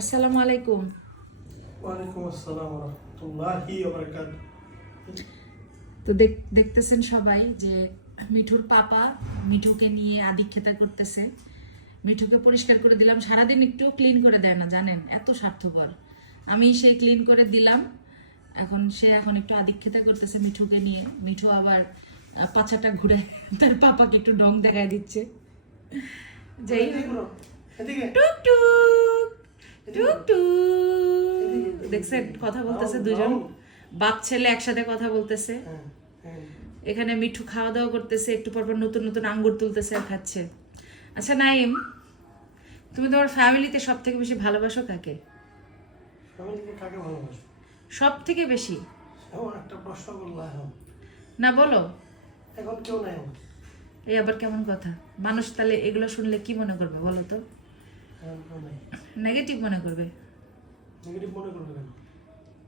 আসসালামু আলাইকুম। ওয়ালাইকুম আসসালাম ওয়া রাহমাতুল্লাহি ওয়া বারাকাতুহু। তো দেখতেছেন সবাই যে মিঠুর পাপা মিঠুকে নিয়ে আদিক্ষেতা করতেছে। মিঠুকে পরিষ্কার করে দিলাম, সারাদিন একটু ক্লিন করে দেয় না, জানেন এত স্বার্থপর। আমি সে ক্লিন করে দিলাম, সে একটু আদিক্ষেতা করতেছে মিঠুকে নিয়ে। মিঠু আবার পাছাটা ঘুরে তার পাপাকে একটু ডং দেখায় দিচ্ছে। যাই হোক, টুক টুক টুক টুক, দেখছেন কথা বলতেছে দুজন বাপ ছেলে একসাথে কথা বলতেছে। এখানে মিঠু খাওয়া দাওয়া করতেছে, একটু পর পর নতুন নতুন আঙ্গুর তুলতেছে আর খাচ্ছে। আচ্ছা নাইম, তুমি তোমার ফ্যামিলিতে সব থেকে বেশি ভালোবাসো কাকে? ফ্যামিলিতে কাকে ভালোবাসো? সব থেকে বেশি? এমন একটা প্রশ্ন করলা এখন। না বলো। এখন কেউ নাই আমার। এই আবার কেমন কথা? মানুষ তাহলে এগুলো শুনলে কি মনে করবে বলো তো? এখন কেউ নাই। নেগেটিভ মনে করবে। নেগেটিভ মনে করবে কেন?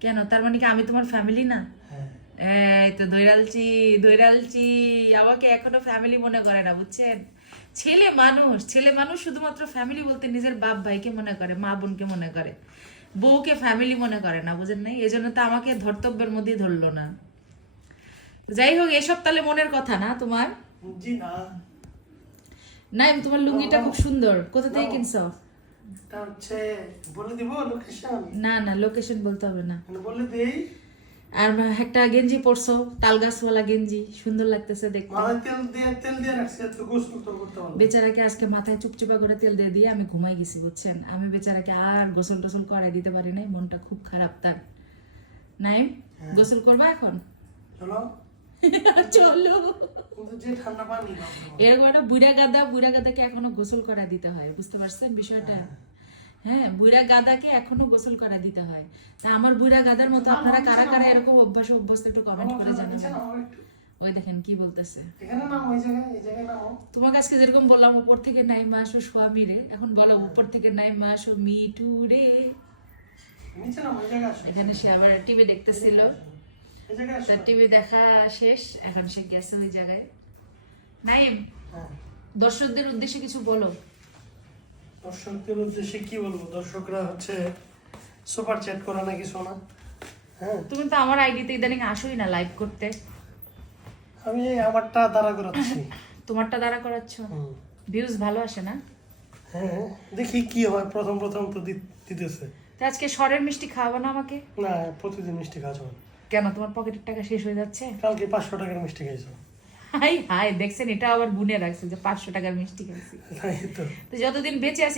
কেন, তার মানে কি আমি তোমার ফ্যামিলি না? হ্যাঁ। এই তো দৈরালচি দৈরালচি আমাকে এখনো ফ্যামিলি মনে করে না, বুঝছেন? ছেলে মানুষ শুধুমাত্র ফ্যামিলি বলতে নিজের বাপ ভাইকে মনে করে, মা বোনকে মনে করে, বউকে ফ্যামিলি মনে করে না, বুঝেন নাই? এই জন্য তো আমাকে ধর্তব্যের মধ্যেই ধরলো না। যাই হোক, এসব তাহলে মনের কথা না তোমার? জি না। নাই, তোমার লুঙ্গিটা খুব সুন্দর, কোথা থেকে কিনছো? এটা হচ্ছে বলে দিব লোকেশন? না না, লোকেশন বলতে হবে না। বলে দেই। আর একটা গেঞ্জি পরছো, তালগাছওয়ালা গেঞ্জি, সুন্দর লাগতেছে দেখতে। মাথায় তেল দিয়ে রাখছি, তো গোসল তো করতে পারবো। বেচারাকে আজকে মাথায় চুপচুপা করে তেল দিয়ে আমি ঘুমাই গেছি, বুঝছেন? আমি বেচারাকে আর গোসল টোসল করাই দিতে পারি নাই, মনটা খুব খারাপ তার। নাইম, গোসল করবা এখন? চলো চলো। কিন্তু যে ঠান্ডা পানি এরকম একটা বুড়া গাদাকে এখনো গোসল করা দিতে হয়, বুঝতে পারছেন বিষয়টা? হ্যাঁ, বুড়া গাদাকে এখনো গোসল করা দিতে হয়। তা আমার বুড়া গাদার মতো আপনারা কারা কারা এরকম অভ্যস্ত একটু কমেন্ট করে জানাবেন। ওই দেখেন কি বলতেছে। এখানে নাম ওই জায়গায়, এই জায়গায় নামো। তোমার কাছে যেরকম বললাম উপর থেকে নাইমা আসো স্বামী রে, এখন বলো উপর থেকে নাইমা আসো মিঠু রে। নিচে নামো, এই জায়গায় আসো। এখানে সে আবার টিভি দেখতেছিল, এই জায়গায় আসো। তার টিভি দেখা শেষ, এখন সে গেছে ওই জায়গায়। নাইম, হ্যাঁ। দর্শকদের উদ্দেশ্যে কিছু বলো। দর্শকদের উদ্দেশ্যে কি বলবো? দর্শকরা হচ্ছে সুপার চ্যাট করা নাকি শোনা। হ্যাঁ, তুমি তো আমার আইডিতে ইদানিং আসোই না লাইভ করতে। আমি আমারটা দ্বারা করাচ্ছি। তোমারটা দ্বারা করাচ্ছ, ভিউজ ভালো আসে না? হ্যাঁ, দেখি কি হয়। প্রথম তো দিতেছে। তো আজকে সরের মিষ্টি খাওয়াবো না আমাকে? না, প্রতিদিন মিষ্টি খাওয়া যাবে। কেন, তোমার পকেটের টাকা শেষ হয়ে যাচ্ছে? কালকে 500 টাকার মিষ্টি খাইছো। হাই হাই, দেখছেন এটা আবার গুনে রাখছে যে 500 টাকার মিষ্টি খাইছি। তাই তো। তো যতদিন বেঁচে আছি